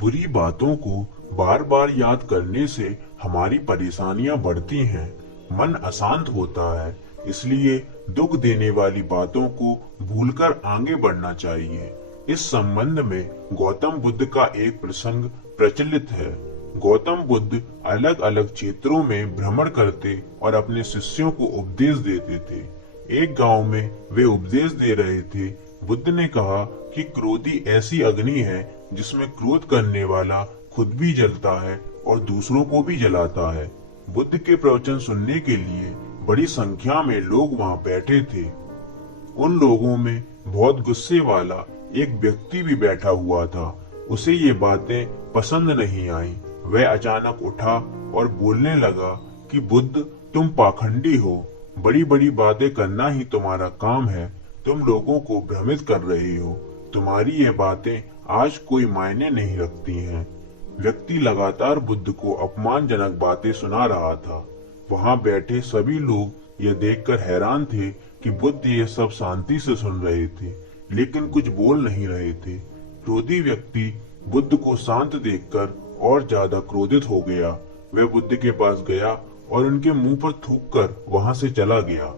बुरी बातों को बार बार याद करने से हमारी परेशानियां बढ़ती हैं, मन अशांत होता है। इसलिए दुख देने वाली बातों को भूलकर आगे बढ़ना चाहिए। इस संबंध में गौतम बुद्ध का एक प्रसंग प्रचलित है। गौतम बुद्ध अलग अलग क्षेत्रों में भ्रमण करते और अपने शिष्यों को उपदेश देते थे। एक गांव में वे उपदेश दे रहे थे। बुद्ध ने कहा कि क्रोधी ऐसी अग्नि है जिसमें क्रोध करने वाला खुद भी जलता है और दूसरों को भी जलाता है। बुद्ध के प्रवचन सुनने के लिए बड़ी संख्या में लोग वहां बैठे थे। उन लोगों में बहुत गुस्से वाला एक व्यक्ति भी बैठा हुआ था। उसे ये बातें पसंद नहीं आई। वह अचानक उठा और बोलने लगा कि बुद्ध, तुम पाखंडी हो। बड़ी बड़ी बातें करना ही तुम्हारा काम है। तुम लोगों को भ्रमित कर रहे हो। तुम्हारी ये बातें आज कोई मायने नहीं रखती हैं। व्यक्ति लगातार बुद्ध को अपमानजनक बातें सुना रहा था। वहां बैठे सभी लोग यह देखकर हैरान थे कि बुद्ध ये सब शांति से सुन रहे थे, लेकिन कुछ बोल नहीं रहे थे। क्रोधी व्यक्ति बुद्ध को शांत देखकर और ज्यादा क्रोधित हो गया। वह बुद्ध के पास गया और उनके मुंह पर थूककर वहां से चला गया।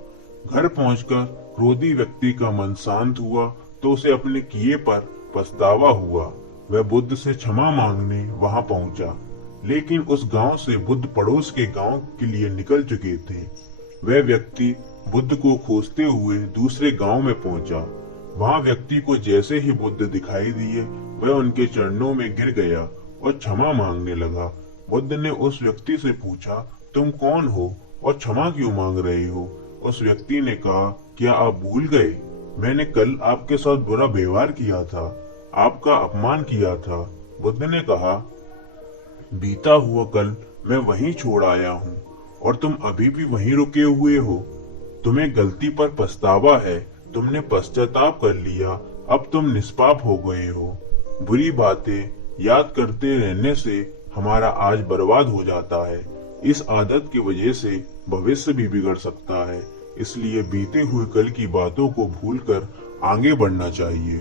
घर पहुंचकर क्रोधी व्यक्ति का मन शांत हुआ तो उसे अपने किए पर पछतावा हुआ। वह बुद्ध से क्षमा मांगने वहां पहुंचा, लेकिन उस गांव से बुद्ध पड़ोस के गांव के लिए निकल चुके थे। वह व्यक्ति बुद्ध को खोजते हुए दूसरे गांव में पहुंचा। वहां व्यक्ति को जैसे ही बुद्ध दिखाई दिए, वह उनके चरणों में गिर गया और क्षमा मांगने लगा। बुद्ध ने उस व्यक्ति से पूछा, तुम कौन हो और क्षमा क्यों मांग रहे हो? उस व्यक्ति ने कहा, क्या आप भूल गए? मैंने कल आपके साथ बुरा व्यवहार किया था, आपका अपमान किया था। बुद्ध ने कहा, बीता हुआ कल मैं वहीं छोड़ आया हूँ और तुम अभी भी वहीं रुके हुए हो। तुम्हें गलती पर पछतावा है, तुमने पश्चाताप कर लिया, अब तुम निष्पाप हो गए हो। बुरी बातें याद करते रहने से हमारा आज बर्बाद हो जाता है। इस आदत की वजह से भविष्य भी बिगड़ सकता है। इसलिए बीते हुए कल की बातों को भूलकर आगे बढ़ना चाहिए।